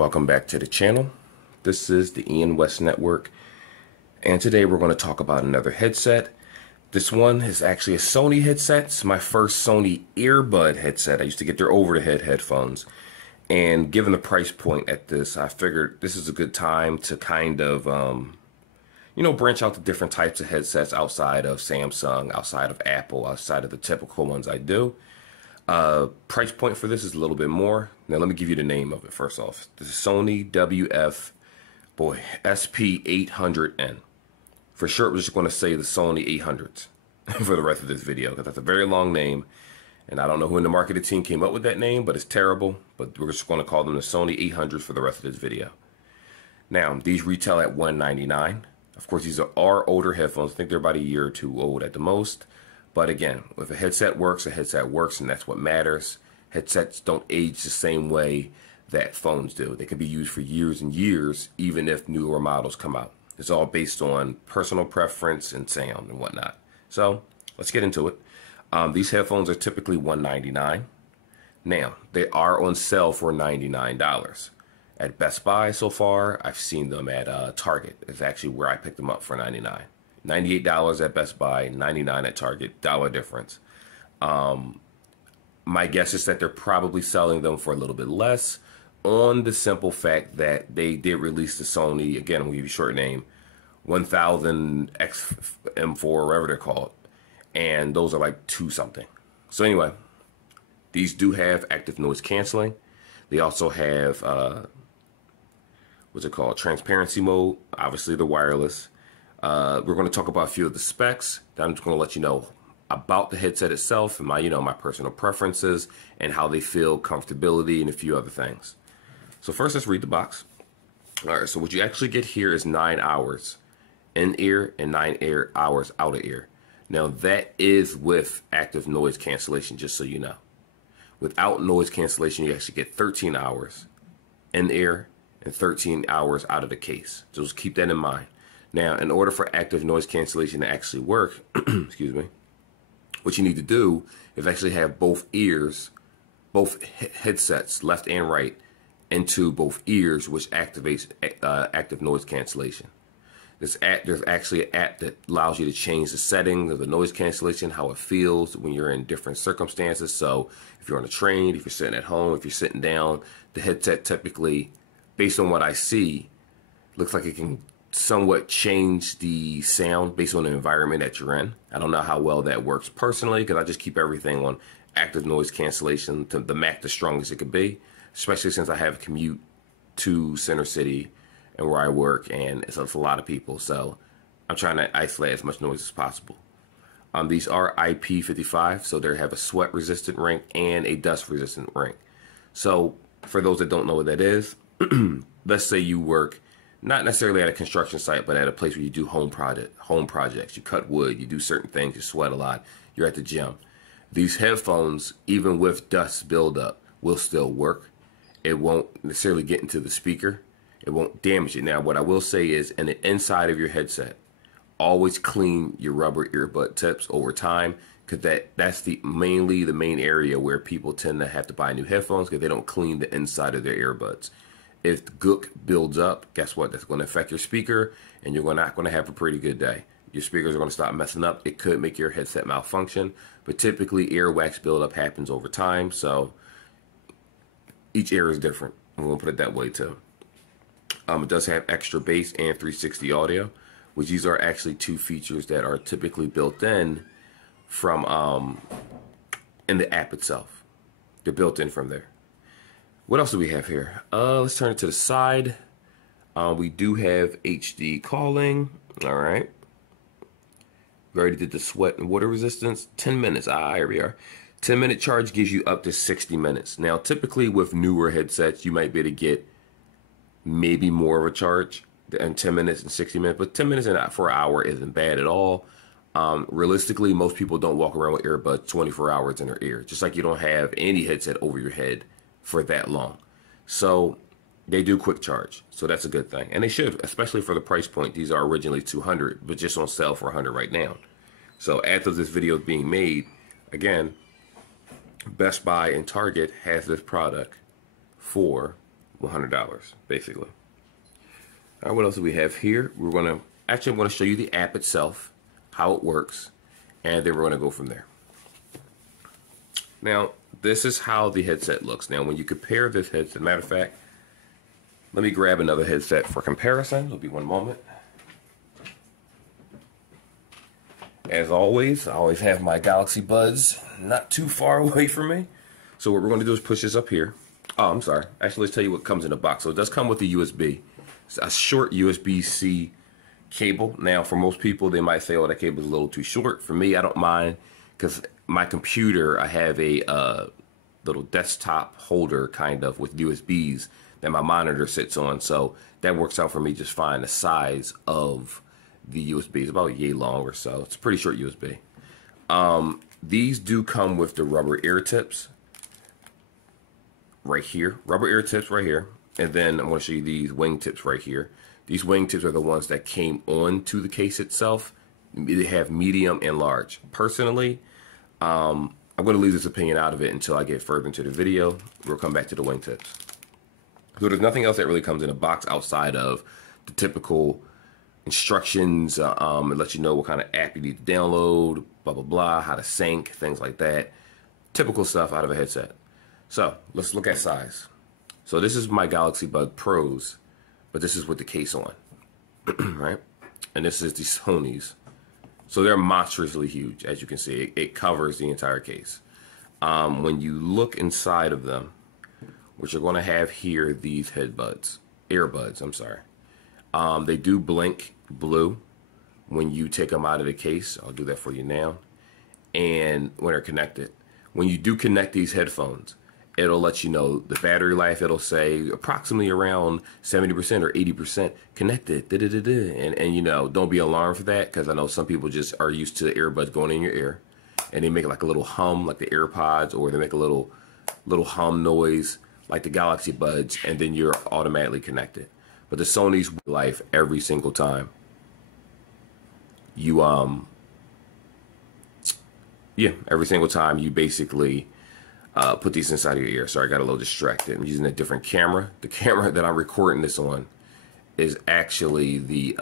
Welcome back to the channel. This is the Ian West Network, and today we're going to talk about another headset. This one is actually a Sony headset. It's my first Sony earbud headset. I used to get their over-the-head headphones, and given the price point at this, I figured this is a good time to kind of branch out to different types of headsets outside of Samsung, outside of Apple, outside of the typical ones I do. Price point for this is a little bit more. Now let me give you the name of it first off. This is Sony SP800N. For short, we're just going to say the Sony 800s for the rest of this video, because that's a very long name, and I don't know who in the marketing team came up with that name, but it's terrible. But we're just going to call them the Sony 800s for the rest of this video. Now, these retail at $199. Of course, these are older headphones. I think they're about a year or two old at the most. But again, if a headset works, and that's what matters. Headsets don't age the same way that phones do. They can be used for years and years, even if newer models come out. It's all based on personal preference and sound and whatnot. So let's get into it. These headphones are typically $199. Now, they are on sale for $99. At Best Buy so far, I've seen them at Target. It's actually where I picked them up for $99. $98 at Best Buy, $99 at Target, dollar difference. My guess is that they're probably selling them for a little bit less, on the simple fact that they did release the Sony, again, we'll give you a short name, 1000XM4, whatever they're called, and those are like $2 something. So anyway, these do have active noise canceling. They also have, what's it called, transparency mode. Obviously, they're wireless. We're going to talk about a few of the specs. Then I'm just going to let you know about the headset itself and my personal preferences and how they feel, comfortability, and a few other things. So first, let's read the box. All right, so what you actually get here is 9 hours in ear and 9 hours out of ear. Now that is with active noise cancellation, just so you know. Without noise cancellation, you actually get 13 hours in ear and 13 hours out of the case. So just keep that in mind. Now, in order for active noise cancellation to actually work, excuse me, what you need to do is actually have both ears, both headsets, left and right, into both ears, which activates active noise cancellation. There's actually an app that allows you to change the settings of the noise cancellation, how it feels when you're in different circumstances. So if you're on a train, if you're sitting at home, if you're sitting down, the headset typically, based on what I see, looks like it can somewhat change the sound based on the environment that you're in. I don't know how well that works personally, because I just keep everything on active noise cancellation to the max, the strongest it could be, especially since I have a commute to Center City and where I work, and it's a lot of people, so I'm trying to isolate as much noise as possible. These are IP55, so they have a sweat resistant ring and a dust resistant ring. So for those that don't know what that is, let's say you work not necessarily at a construction site, but at a place where you do home projects. You cut wood, you do certain things, you sweat a lot, you're at the gym. These headphones, even with dust buildup, will still work. It won't necessarily get into the speaker. It won't damage it. Now, what I will say is, in the inside of your headset, always clean your rubber earbud tips over time, because that's mainly the main area where people tend to have to buy new headphones, because they don't clean the inside of their earbuds. If the gook builds up, guess what? That's going to affect your speaker, and you're not going to have a pretty good day. Your speakers are going to stop messing up. It could make your headset malfunction, but typically earwax buildup happens over time, so each ear is different. I'm going to put it that way too. It does have extra bass and 360 audio, which these are actually two features that are typically built in from in the app itself. They're built in from there. What else do we have here? Let's turn it to the side. We do have HD calling. All right. We already did the sweat and water resistance. 10 minutes. Here we are. 10-minute charge gives you up to 60 minutes. Now, typically with newer headsets, you might be able to get maybe more of a charge than 10 minutes and 60 minutes. But 10 minutes for an hour isn't bad at all. Realistically, most people don't walk around with earbuds 24 hours in their ear. Just like you don't have any headset over your head for that long. So they do quick charge, so that's a good thing, and they should, especially for the price point. These are originally $200, but just on sale for $100 right now. So after this video is being made, again, Best Buy and Target has this product for $100, basically. All right, what else do we have here? I'm going to show you the app itself, how it works, and then we're going to go from there. Now, this is how the headset looks. Now, when you compare this headset, matter of fact, let me grab another headset for comparison. It'll be one moment. As always, I always have my Galaxy Buds not too far away from me. So what we're going to do is push this up here. Oh, I'm sorry. Actually, let's tell you what comes in the box. So it does come with the USB. It's a short USB-C cable. Now, for most people, they might say, oh, that cable is a little too short. For me, I don't mind, because my computer, I have a little desktop holder kind of with USBs that my monitor sits on. So that works out for me just fine. The size of the USB is about yay long or so. It's a pretty short USB. These do come with the rubber ear tips right here. Rubber ear tips right here. And then I'm going to show you these wing tips right here. These wing tips are the ones that came onto the case itself. They have medium and large. Personally, I'm going to leave this opinion out of it until I get further into the video. We'll come back to the wing tips. So there's nothing else that really comes in a box outside of the typical instructions. It lets you know what kind of app you need to download, blah, blah, blah, how to sync, things like that. Typical stuff out of a headset. So let's look at size. So this is my Galaxy Bud Pros, but this is with the case on, right? And this is the Sony's. So they're monstrously huge, as you can see. It covers the entire case. When you look inside of them, what you're going to have here, these earbuds, I'm sorry. They do blink blue when you take them out of the case. I'll do that for you now. And when they're connected, when you do connect these headphones, it'll let you know the battery life. It'll say approximately around 70% or 80% connected. And you know, don't be alarmed for that, because I know some people just are used to the earbuds going in your ear, and they make like a little hum like the AirPods, or they make a little hum noise like the Galaxy Buds, and then you're automatically connected. But the Sony's life, every single time you every single time you basically put these inside of your ear. Sorry, I got a little distracted. I'm using a different camera. The camera that I'm recording this on is actually the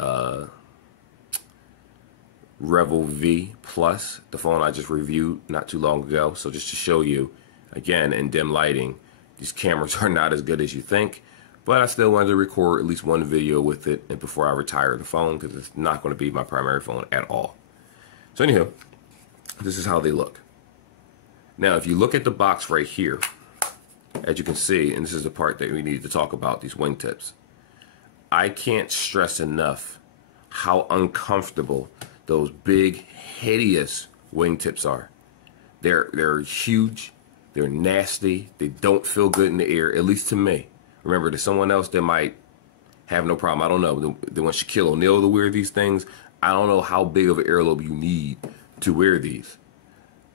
Revel V Plus, the phone I just reviewed not too long ago. So just to show you, again, in dim lighting, these cameras are not as good as you think. But I still wanted to record at least one video with it and before I retire the phone, because it's not going to be my primary phone at all. So anyhow, this is how they look. Now, if you look at the box right here, as you can see, and this is the part that we need to talk about, these wingtips. I can't stress enough how uncomfortable those big, hideous wingtips are. They're huge, they're nasty, they don't feel good in the ear, at least to me. Remember, to someone else that might have no problem. I don't know. They want Shaquille O'Neal to wear these things. I don't know how big of an earlobe you need to wear these.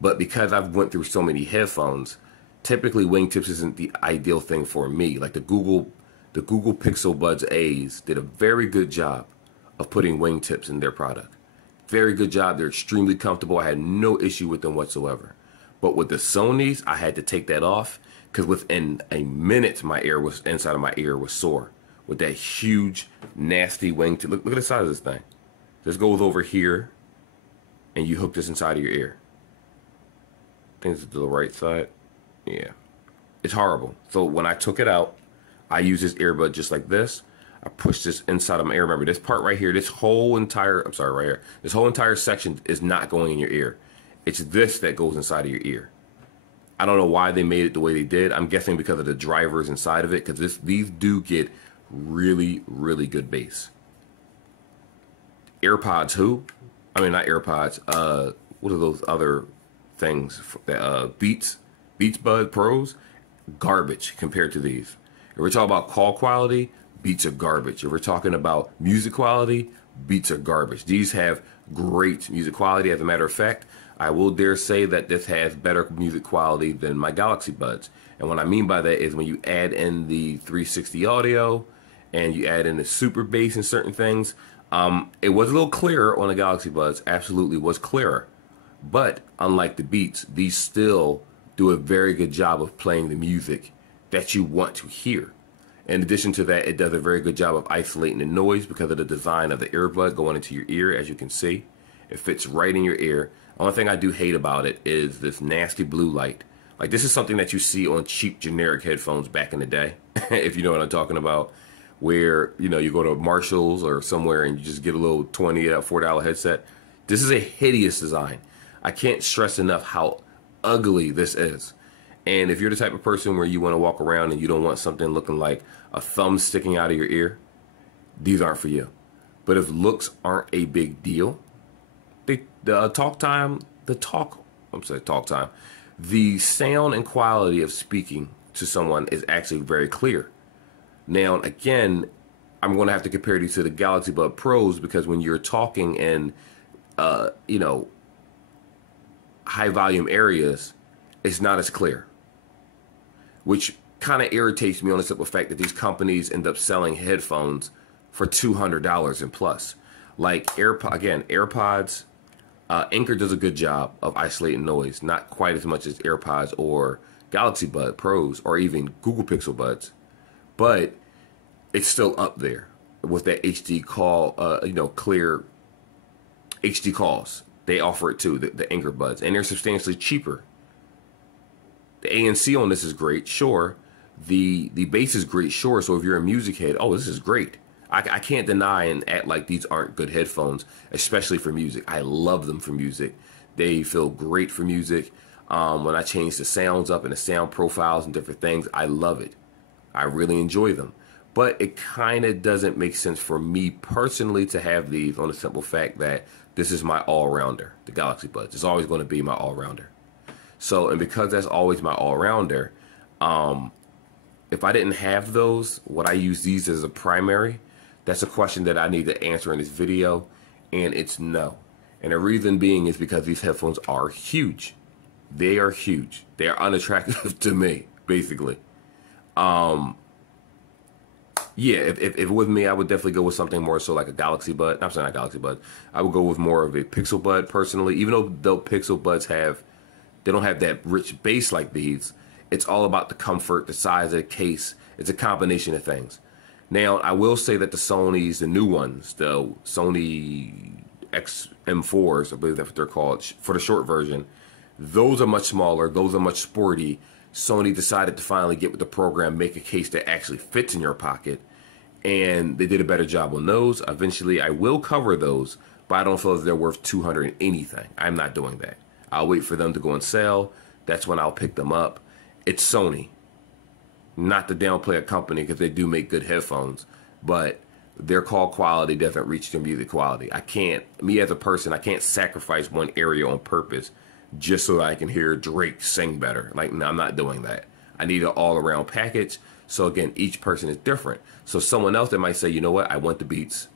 But because I've went through so many headphones, typically wingtips isn't the ideal thing for me. Like the Google Pixel Buds A's did a very good job of putting wingtips in their product. Very good job. They're extremely comfortable. I had no issue with them whatsoever. But with the Sony's, I had to take that off, because within a minute, my ear was inside of my ear was sore with that huge, nasty wingtip. Look at the size of this thing. This goes over here, and you hook this inside of your ear. I think it's to the right side. Yeah, it's horrible. So when I took it out, I used this earbud just like this. I pushed this inside of my ear. Remember, this part right here, this whole entire, I'm sorry, right here, this whole entire section is not going in your ear. It's this that goes inside of your ear. I don't know why they made it the way they did. I'm guessing because of the drivers inside of it, because these do get really, really good bass. AirPods, not AirPods. What are those other things? Beats Bud Pros, garbage compared to these. If we're talking about call quality, Beats are garbage. If we're talking about music quality, Beats are garbage. These have great music quality. As a matter of fact, I will dare say that this has better music quality than my Galaxy Buds. And what I mean by that is when you add in the 360 audio and you add in the super bass and certain things, it was a little clearer on the Galaxy Buds. Absolutely was clearer. But unlike the Beats, these still do a very good job of playing the music that you want to hear. In addition to that, it does a very good job of isolating the noise because of the design of the earbud going into your ear. As you can see, it fits right in your ear. Only thing I do hate about it is this nasty blue light. Like, this is something that you see on cheap generic headphones back in the day, if you know what I'm talking about, where, you know, you go to Marshall's or somewhere and you just get a little $20 or $4 headset. This is a hideous design. I can't stress enough how ugly this is. And if you're the type of person where you want to walk around and you don't want something looking like a thumb sticking out of your ear, these aren't for you. But if looks aren't a big deal, the sound and quality of speaking to someone is actually very clear. Now, again, I'm going to have to compare these to the Galaxy Bud Pros because when you're talking in, you know, high volume areas, it's not as clear, which kind of irritates me on the simple fact that these companies end up selling headphones for $200 and plus. Like AirPods, Anchor does a good job of isolating noise, not quite as much as AirPods or Galaxy Bud Pros or even Google Pixel Buds, but it's still up there with that HD call, you know, clear HD calls. They offer it too, the Anchor Buds, and they're substantially cheaper. The ANC on this is great, sure. The bass is great, sure. So if you're a music head, oh, this is great. I can't deny and act like these aren't good headphones, especially for music. I love them for music. They feel great for music. When I change the sounds up and the sound profiles and different things, I love it. I really enjoy them. But it kind of doesn't make sense for me personally to have these on the simple fact that this is my all-rounder, the Galaxy Buds. It's always going to be my all-rounder. So, and because that's always my all-rounder, if I didn't have those, would I use these as a primary? That's a question that I need to answer in this video, and it's no. And the reason being is because these headphones are huge. They are huge. They are unattractive to me, basically. Yeah, if it was me, I would definitely go with something more so like a Galaxy Bud. I'm sorry, not Galaxy Bud. I would go with more of a Pixel Bud personally, even though Pixel Buds they don't have that rich bass like these. It's all about the comfort, the size of the case. It's a combination of things. Now, I will say that the Sonys, the new ones, the Sony XM4s, I believe that's what they're called, for the short version, those are much smaller. Those are much sporty. Sony decided to finally get with the program, make a case that actually fits in your pocket, and they did a better job on those. Eventually, I will cover those, but I don't feel that they're worth $200 and anything. I'm not doing that. I'll wait for them to go on sale. That's when I'll pick them up. It's Sony. Not to downplay a company because they do make good headphones, but their call quality doesn't reach their music quality. Me as a person, I can't sacrifice one area on purpose just so that I can hear Drake sing better. Like, no, I'm not doing that. I need an all-around package. So again, each person is different. So someone else that might say, you know what, I want the beats,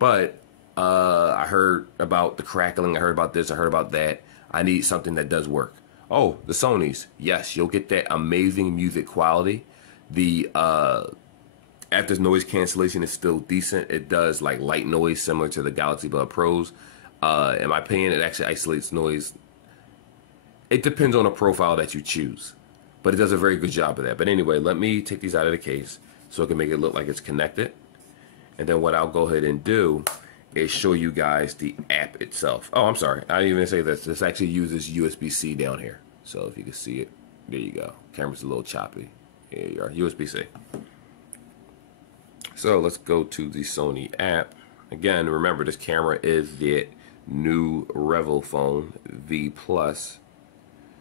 but I heard about the crackling, I heard about this, I heard about that. I need something that does work. Oh, the Sonys. Yes, you'll get that amazing music quality. The after noise cancellation is still decent. It does like light noise similar to the Galaxy Bud Pros. In my opinion, it actually isolates noise. It depends on the profile that you choose, but it does a very good job of that. But anyway, let me take these out of the case so I can make it look like it's connected. And then what I'll go ahead and do is show you guys the app itself. Oh, I'm sorry. I didn't even say this. This actually uses USB-C down here. So if you can see it, there you go. Camera's a little choppy. Here you are, USB-C. So let's go to the Sony app. Again, remember this camera is the new Revel phone V Plus.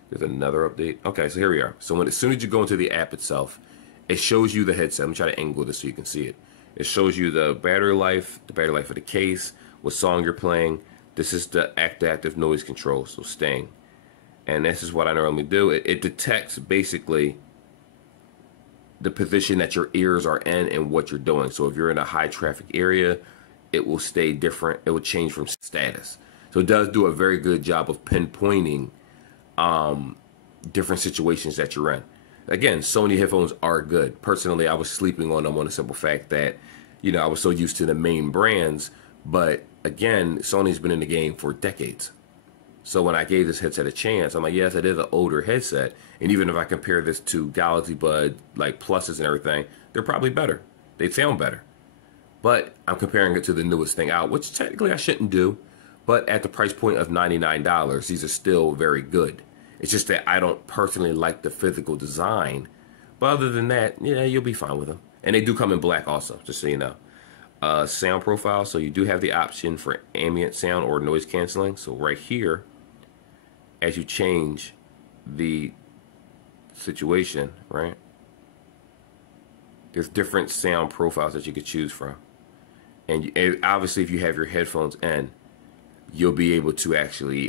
There's another update. Okay, so here we are. So as soon as you go into the app itself, it shows you the headset. Let me try to angle this so you can see it. It shows you the battery life of the case, what song you're playing. This is the active noise control, so staying. And this is what I normally do. It detects basically the position that your ears are in and what you're doing. So if you're in a high traffic area, it will stay different. It will change from status. So it does do a very good job of pinpointing different situations that you're in. Again, Sony headphones are good. Personally, I was sleeping on them on the simple fact that, you know, I was so used to the main brands. But again, Sony's been in the game for decades. So when I gave this headset a chance, I'm like, yes, it is an older headset. And even if I compare this to Galaxy Bud, like pluses and everything, they're probably better. They sound better. But I'm comparing it to the newest thing out, which technically I shouldn't do. But at the price point of $99, these are still very good. It's just that I don't personally like the physical design. But other than that, yeah, you'll be fine with them. And they do come in black also, just so you know. Sound profile, so you do have the option for ambient sound or noise canceling. So right here, as you change the situation, right, there's different sound profiles that you could choose from. And obviously, if you have your headphones in, you'll be able to actually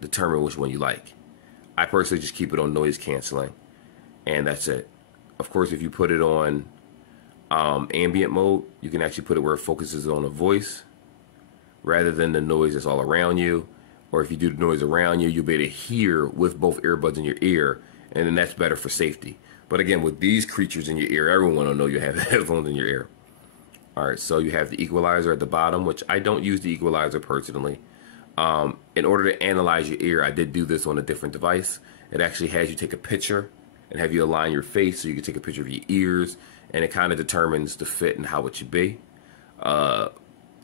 determine which one you like. I personally just keep it on noise canceling, and that's it. Of course, if you put it on ambient mode, you can actually put it where it focuses on the voice rather than the noise that's all around you. Or if you do the noise around you, you'll be able to hear with both earbuds in your ear, and then that's better for safety. But again, with these creatures in your ear, everyone will know you have headphones in your ear. All right, so you have the equalizer at the bottom, which I don't use the equalizer personally. In order to analyze your ear, I did do this on a different device. It actually has you take a picture and have you align your face so you can take a picture of your ears, and it kind of determines the fit and how it should be. Optimize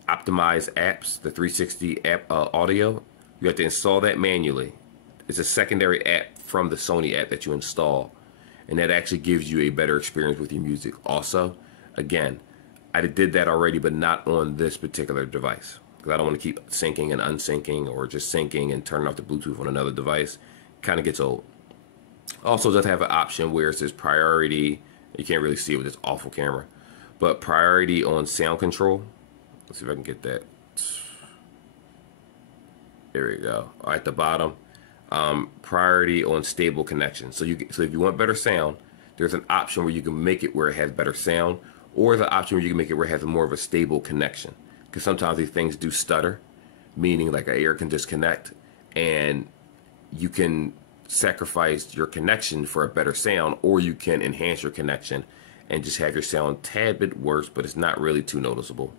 apps, the 360 app audio, you have to install that manually. It's a secondary app from the Sony app that you install, and that actually gives you a better experience with your music. Also, again, I did that already, but not on this particular device, because I don't want to keep syncing and unsyncing or just syncing and turning off the Bluetooth on another device. Kind of gets old. Also, does have an option where it says priority. You can't really see it with this awful camera, but priority on sound control. Let's see if I can get that. There we go. At the bottom, priority on stable connection. So if you want better sound, there's an option where you can make it where it has better sound, or the option where you can make it where it has more of a stable connection. Because sometimes these things do stutter, meaning like an ear can disconnect, and you can sacrifice your connection for a better sound, or you can enhance your connection and just have your sound a tad bit worse, but it's not really too noticeable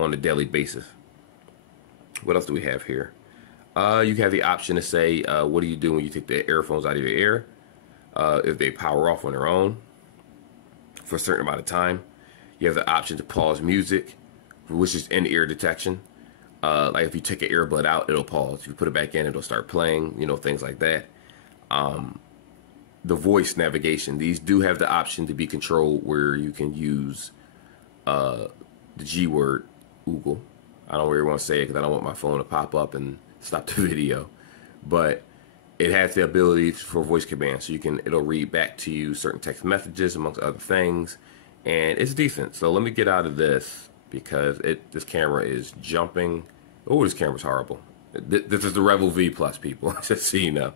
on a daily basis. What else do we have here? You have the option to say, what do you do when you take the earphones out of your ear? If they power off on their own for a certain amount of time. You have the option to pause music, which is in-ear detection. Like if you take an earbud out, it'll pause. If you put it back in, it'll start playing, you know, things like that. The voice navigation. These do have the option to be controlled where you can use the G word, Google. I don't really want to say it because I don't want my phone to pop up and stop the video. But it has the ability for voice commands, so it'll read back to you certain text messages amongst other things, and it's decent. So let me get out of this because this camera is jumping. Oh, this camera's horrible. This is the Rebel V Plus, people, just so you know.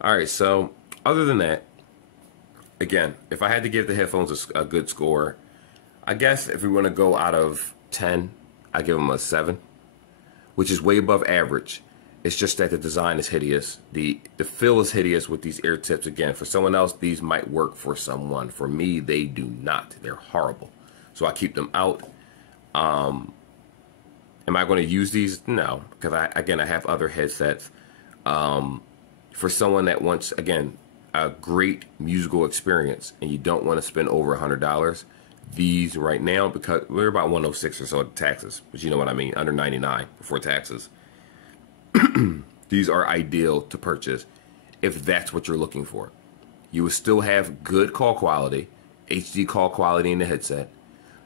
All right, so other than that, again, if I had to give the headphones a good score, I guess if we want to go out of 10, I give them a 7, which is way above average. It's just that the design is hideous. The feel is hideous with these ear tips. Again, for someone else, these might work for someone. For me, they do not. They're horrible. So I keep them out. Am I going to use these? No, because I have other headsets. For someone that wants, again, a great musical experience and you don't want to spend over $100, these right now, because we're about 106 or so at taxes, but you know what I mean, under 99 before taxes. These are ideal to purchase if that's what you're looking for. You will still have good call quality, HD call quality in the headset.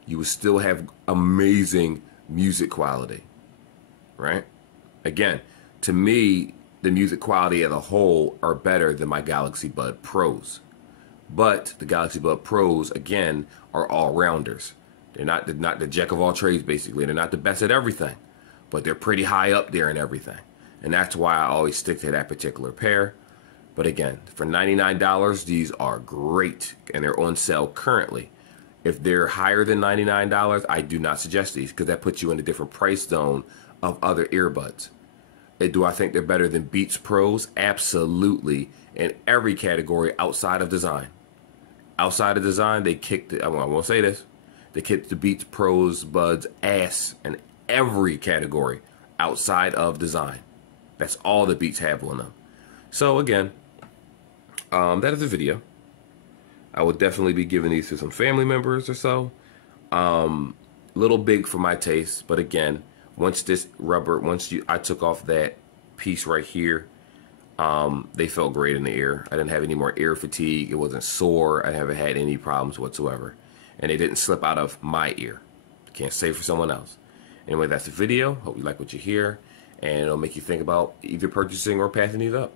You will still have amazing music quality, right? Again, to me, the music quality as a whole are better than my Galaxy Bud Pros. But the Galaxy Bud Pros, again, are all-rounders. They're not the jack of all trades, basically. They're not the best at everything, but they're pretty high up there in everything. And that's why I always stick to that particular pair. But again, for $99, these are great, and they're on sale currently. If they're higher than $99, I do not suggest these, because that puts you in a different price zone of other earbuds. Do I think they're better than Beats Pros? Absolutely, in every category outside of design. Outside of design, they kicked it. I won't say this. They kicked the Beats Pros Buds ass in every category outside of design. That's all the Beats have on them. So again, that is a video. I would definitely be giving these to some family members or so. Little big for my taste, but again, once I took off that piece right here, they felt great in the ear. I didn't have any more ear fatigue. It wasn't sore. I haven't had any problems whatsoever. And they didn't slip out of my ear. Can't say for someone else. Anyway, that's the video. Hope you like what you hear. And it'll make you think about either purchasing or passing these up.